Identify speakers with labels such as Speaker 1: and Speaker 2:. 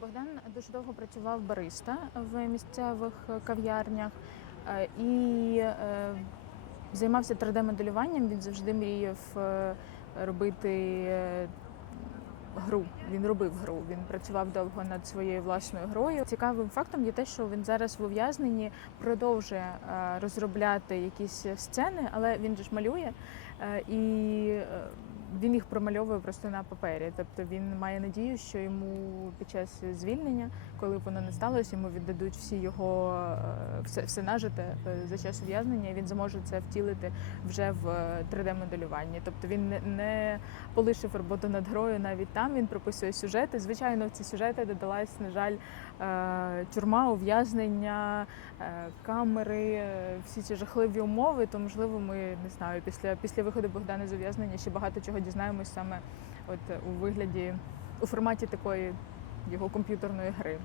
Speaker 1: Богдан дуже довго працював бариста в місцевих кав'ярнях е, і е, займався 3D-моделюванням. Він завжди мріяв е, робити е, гру. Він робив гру. Він працював довго над своєю власною грою. Цікавим фактом є те, що він зараз в ув'язненні продовжує е, розробляти якісь сцени, але він же ж малює е, і. е, він їх промальовує просто на папері. Тобто він має надію, що йому під час звільнення, коли воно не сталося, йому віддадуть всі його все, все нажите за час ув'язнення. і Він зможе це втілити вже в 3D-моделюванні. Тобто він не полишив роботу над грою навіть там. Він прописує сюжети. Звичайно, в ці сюжети додалась, на жаль, е, тюрма, ув'язнення, е, камери, е, всі ці жахливі умови. То можливо, ми не знаю, після після виходу Богдана з ув'язнення ще багато чого дізнаємось саме от у вигляді у форматі такої його комп'ютерної гри.